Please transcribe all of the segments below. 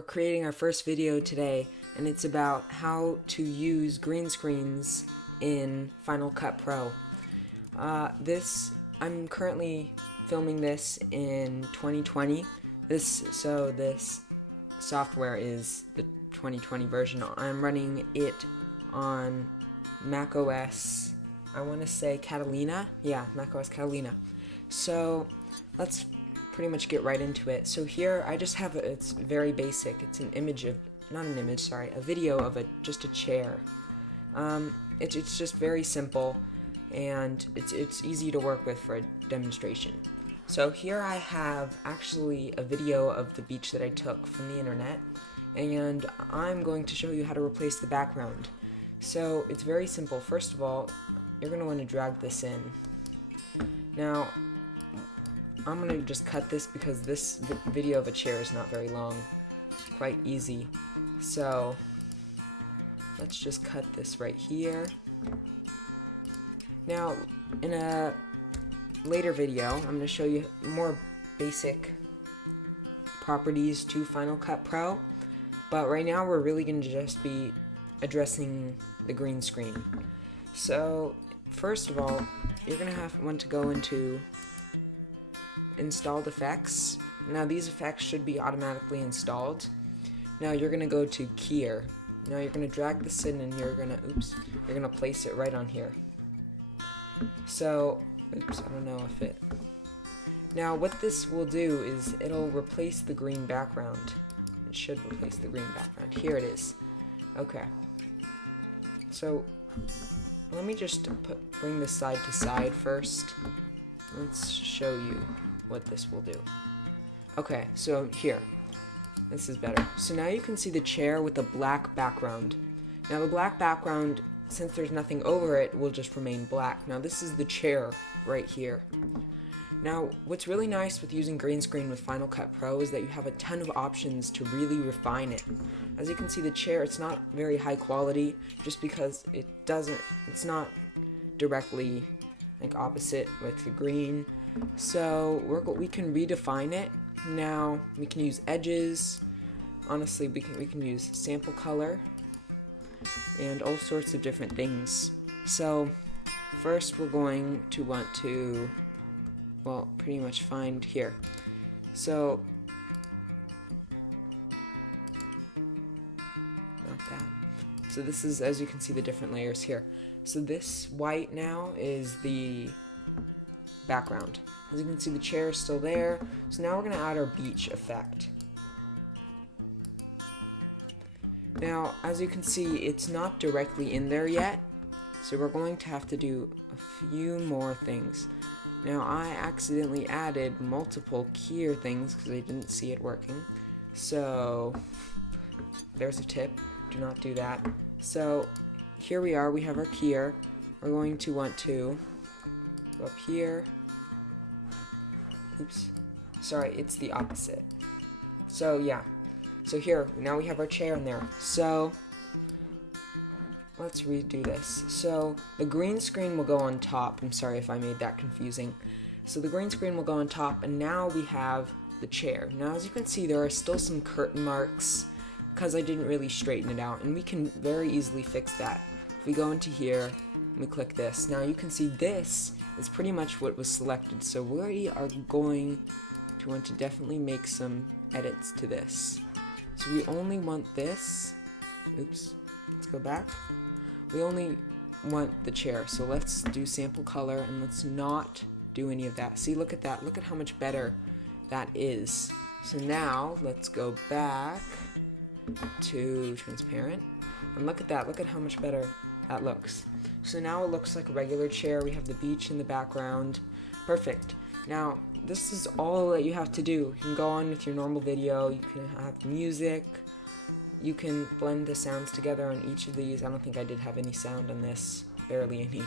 We're creating our first video today, and it's about how to use green screens in Final Cut Pro. I'm currently filming this in 2020. This software is the 2020 version. I'm running it on Mac OS, I want to say Catalina. Yeah, Mac OS Catalina. So let's pretty much get right into it. So here I just have it's very basic. It's an image of, not an image, sorry, a video of just a chair. It's just very simple, and it's easy to work with for a demonstration. So here I have actually a video of the beach that I took from the internet, and I'm going to show you how to replace the background. So it's very simple. First of all, you're going to want to drag this in. Now, I'm going to just cut this because this video of a chair is not very long. It's quite easy. So let's just cut this right here. Now, in a later video, I'm going to show you more basic properties to Final Cut Pro. But right now, we're really going to just be addressing the green screen. So first of all, you're going to want to go into installed effects. Now these effects should be automatically installed. Now you're going to go to Keyer. Now you're going to drag this in, and you're going to place it right on here. So, I don't know if it. Now what this will do is it'll replace the green background. It should replace the green background. Here it is. Okay. So let me just bring this side to side first. Let's show you what this will do. Okay, so here. This is better. So now you can see the chair with a black background. Now the black background, since there's nothing over it, will just remain black. Now this is the chair right here. Now, what's really nice with using green screen with Final Cut Pro is that you have a ton of options to really refine it. As you can see, the chair, it's not very high quality just because it's not directly like opposite with the green. So we can redefine it. Now we can use edges. Honestly, we can use sample color and all sorts of different things. So first we're going to want to, well, pretty much find here. So not that. So this is, as you can see, the different layers here. So this white now is the background. As you can see, the chair is still there. So now we're going to add our beach effect. Now, as you can see, it's not directly in there yet. So we're going to have to do a few more things. Now, I accidentally added multiple Keyer things because I didn't see it working. So there's a tip. Do not do that. So here we are. We have our Keyer. We're going to want to go up here. Oops. Sorry, it's the opposite. So yeah. So here, now we have our chair in there. So let's redo this. So the green screen will go on top. I'm sorry if I made that confusing. So the green screen will go on top, and now we have the chair. Now as you can see, there are still some curtain marks because I didn't really straighten it out, and we can very easily fix that. If we go into here and we click this, now you can see this is pretty much what was selected. So we are going to want to definitely make some edits to this. So we only want this. Oops, let's go back. We only want the chair, so let's do sample color, and let's not do any of that. See, look at that. Look at how much better that is. So now let's go back to transparent, and look at that. Look at how much better that looks. So now it looks like a regular chair. We have the beach in the background. Perfect. Now this is all that you have to do. You can go on with your normal video. You can have music. You can blend the sounds together on each of these. I don't think I did have any sound on this, barely any.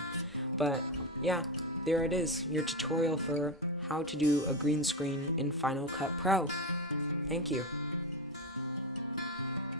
But yeah, there it is, your tutorial for how to do a green screen in Final Cut Pro. Thank you.